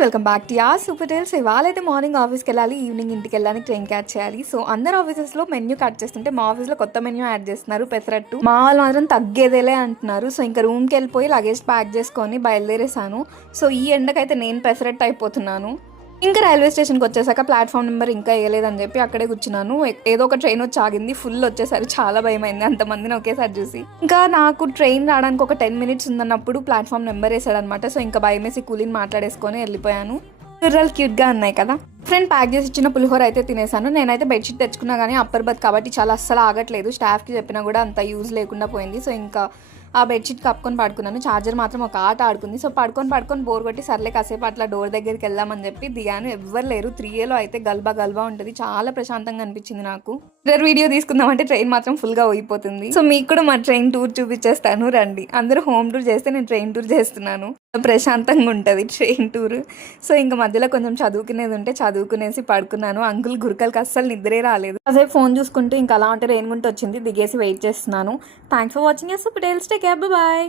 Welcome back to super tiles. ఇవాళ అయితే morning ఆఫీస్కి వెళ్ళాలి, ఈవినింగ్ ఇంటికి వెళ్ళాలి, ట్రైన్ క్యాచ్ చేయాలి. సో అందరు ఆఫీసెస్లో మెన్యూ కట్ చేస్తుంటే మా ఆఫీస్లో కొత్త మెన్యూ యాడ్ చేస్తున్నారు, పెసరట్టు. మా వాళ్ళు మాత్రం తగ్గేదేలే అంటున్నారు. సో ఇంకా రూమ్కి వెళ్ళిపోయి లగేజ్ ప్యాక్ చేసుకొని బయలుదేరేసాను. సో ఈ ఎండకైతే నేను పెసరట్టు అయిపోతున్నాను. ఇంకా రైల్వే స్టేషన్కి వచ్చేసాక ప్లాట్ఫామ్ నెంబర్ ఇంకా వేయలేదని చెప్పి అక్కడే కూర్చున్నాను. ఏదో ఒక ట్రైన్ వచ్చి ఆగింది, ఫుల్ వచ్చేసరి చాలా భయం అయింది అంతమందిని ఒకేసారి చూసి. ఇంకా నాకు ట్రైన్ రావడానికి ఒక 10 minutes ఉందన్నప్పుడు ప్లాట్ఫామ్ నెంబర్ వేసాడనమాట. సో ఇంకా భయం వేసి కూలీని మాట్లాడేసుకొని వెళ్ళిపోయాను. గుర్రాలు క్యూట్గా ఉన్నాయి కదా. ఫ్రెండ్ ప్యాక్ చేసి ఇచ్చిన పులిహోర అయితే తినేసాను. నేనైతే బెడ్షీట్ తెచ్చుకున్నా కానీ అప్పర్ బర్త్ కాబట్టి చాలా అస్సలు ఆగట్లేదు. స్టాఫ్కి చెప్పినా కూడా అంత యూజ్ లేకుండా పోయింది. సో ఇంకా ఆ బెడ్షీట్ కప్పుకొని పడుకున్నాను. ఛార్జర్ మాత్రం ఒక ఆట ఆడుకుంది. సో పడుకొని బోర్ కొట్టి సర్లే కాసేపు అట్లా డోర్ దగ్గరికి వెళ్దామని చెప్పి దిగాను. ఎవ్వరు లేరు. 3Aలో అయితే గల్బా ఉంటుంది, చాలా ప్రశాంతంగా అనిపించింది నాకు. వీడియో తీసుకుందామంటే ట్రైన్ మాత్రం ఫుల్గా అయిపోతుంది. సో మీకు కూడా మా ట్రైన్ టూర్ చూపించేస్తాను, రండి. అందరూ హోమ్ టూర్ చేస్తే నేను ట్రైన్ టూర్ చేస్తున్నాను. ప్రశాంతంగా ఉంటుంది ట్రైన్ టూర్. సో ఇంకా మధ్యలో కొంచెం చదువుకునేది ఉంటే చదువుకునేసి పడుకున్నాను. అంకుల్ గురకలకి అస్సలు నిద్రే రాలేదు. అదే ఫోన్ చూసుకుంటూ ఇంకా అలా ఉంటే రెయిన్ గుంట వచ్చింది, దిగేసి వెయిట్ చేస్తున్నాను. Thanks for watching super tiles. Take care, by.